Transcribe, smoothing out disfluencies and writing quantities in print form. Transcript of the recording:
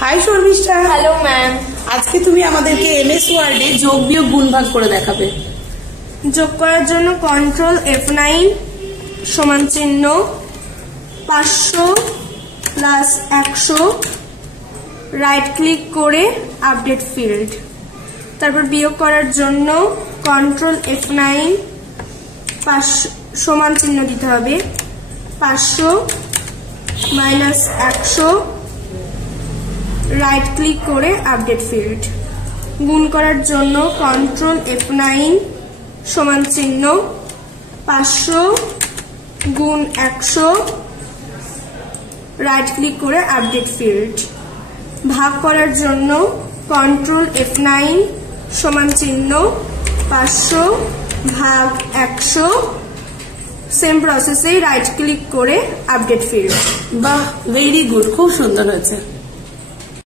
High Sharmistha. Hello ma'am. আজকে তুমি আমাদেরকে এমএস ওয়ার্ডে যোগ বিয়োগ গুণ ভাগ করে দেখাবে। যোগ করার জন্য কন্ট্রোল F9 সমান চিহ্ন 500 প্লাস 100, রাইট ক্লিক করে আপডেট ফিল্ড। তারপর বিয়োগ করার জন্য কন্ট্রোল F9 সমান চিহ্ন দিতে হবে 500 মাইনাস 100, রাইট ক্লিক করে আপডেট ফিল্ড। গুণ করার জন্য কন্ট্রোল F9 সমান চিহ্ন 500 গুণ 100, রাইট ক্লিক করে আপডেট ফিল্ড। ভাগ করার জন্য কন্ট্রোল F9 সমান চিহ্ন 500 ভাগ 100, সেম প্রসেসে রাইট ক্লিক করে আপডেট ফিল্ড। বাহ, ভেরি গুড, খুব সুন্দর হয়েছে।